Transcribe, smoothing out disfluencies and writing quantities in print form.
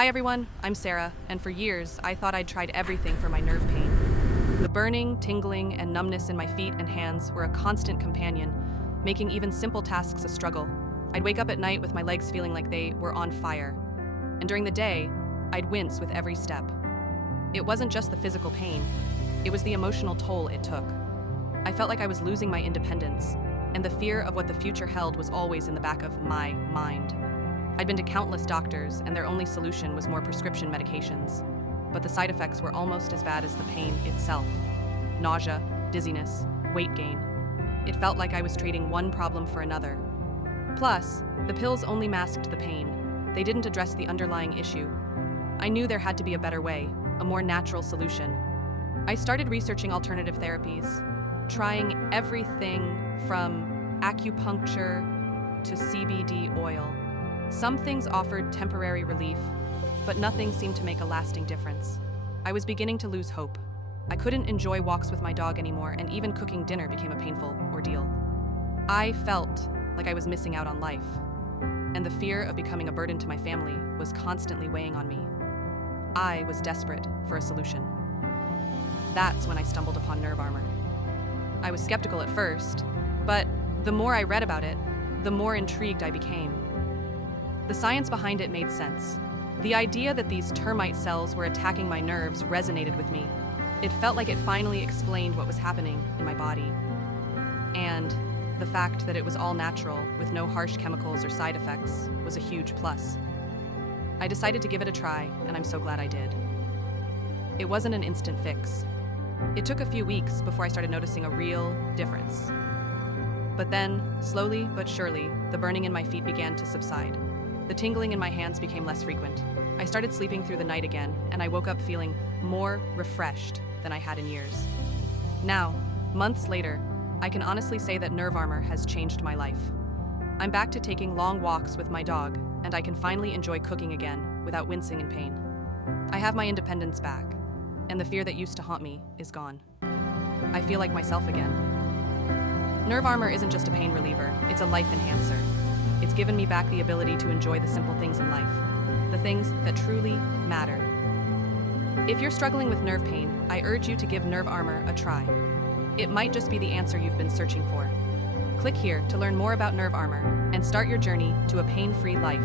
Hi everyone, I'm Sarah, and for years I thought I'd tried everything for my nerve pain. The burning, tingling, and numbness in my feet and hands were a constant companion, making even simple tasks a struggle. I'd wake up at night with my legs feeling like they were on fire, and during the day, I'd wince with every step. It wasn't just the physical pain, it was the emotional toll it took. I felt like I was losing my independence, and the fear of what the future held was always in the back of my mind. I'd been to countless doctors, and their only solution was more prescription medications. But the side effects were almost as bad as the pain itself. Nausea, dizziness, weight gain. It felt like I was trading one problem for another. Plus, the pills only masked the pain. They didn't address the underlying issue. I knew there had to be a better way, a more natural solution. I started researching alternative therapies, trying everything from acupuncture to CBD oil. Some things offered temporary relief, but nothing seemed to make a lasting difference. I was beginning to lose hope. I couldn't enjoy walks with my dog anymore, and even cooking dinner became a painful ordeal. I felt like I was missing out on life, and the fear of becoming a burden to my family was constantly weighing on me. I was desperate for a solution. That's when I stumbled upon Nerve Armor. I was skeptical at first, but the more I read about it, the more intrigued I became. The science behind it made sense. The idea that these termite cells were attacking my nerves resonated with me. It felt like it finally explained what was happening in my body. And the fact that it was all natural, with no harsh chemicals or side effects, was a huge plus. I decided to give it a try, and I'm so glad I did. It wasn't an instant fix. It took a few weeks before I started noticing a real difference. But then, slowly but surely, the burning in my feet began to subside. The tingling in my hands became less frequent. I started sleeping through the night again, and I woke up feeling more refreshed than I had in years. Now, months later, I can honestly say that Nerve Armor has changed my life. I'm back to taking long walks with my dog, and I can finally enjoy cooking again without wincing in pain. I have my independence back, and the fear that used to haunt me is gone. I feel like myself again. Nerve Armor isn't just a pain reliever, it's a life enhancer. It's given me back the ability to enjoy the simple things in life, the things that truly matter. If you're struggling with nerve pain, I urge you to give Nerve Armor a try. It might just be the answer you've been searching for. Click here to learn more about Nerve Armor and start your journey to a pain-free life.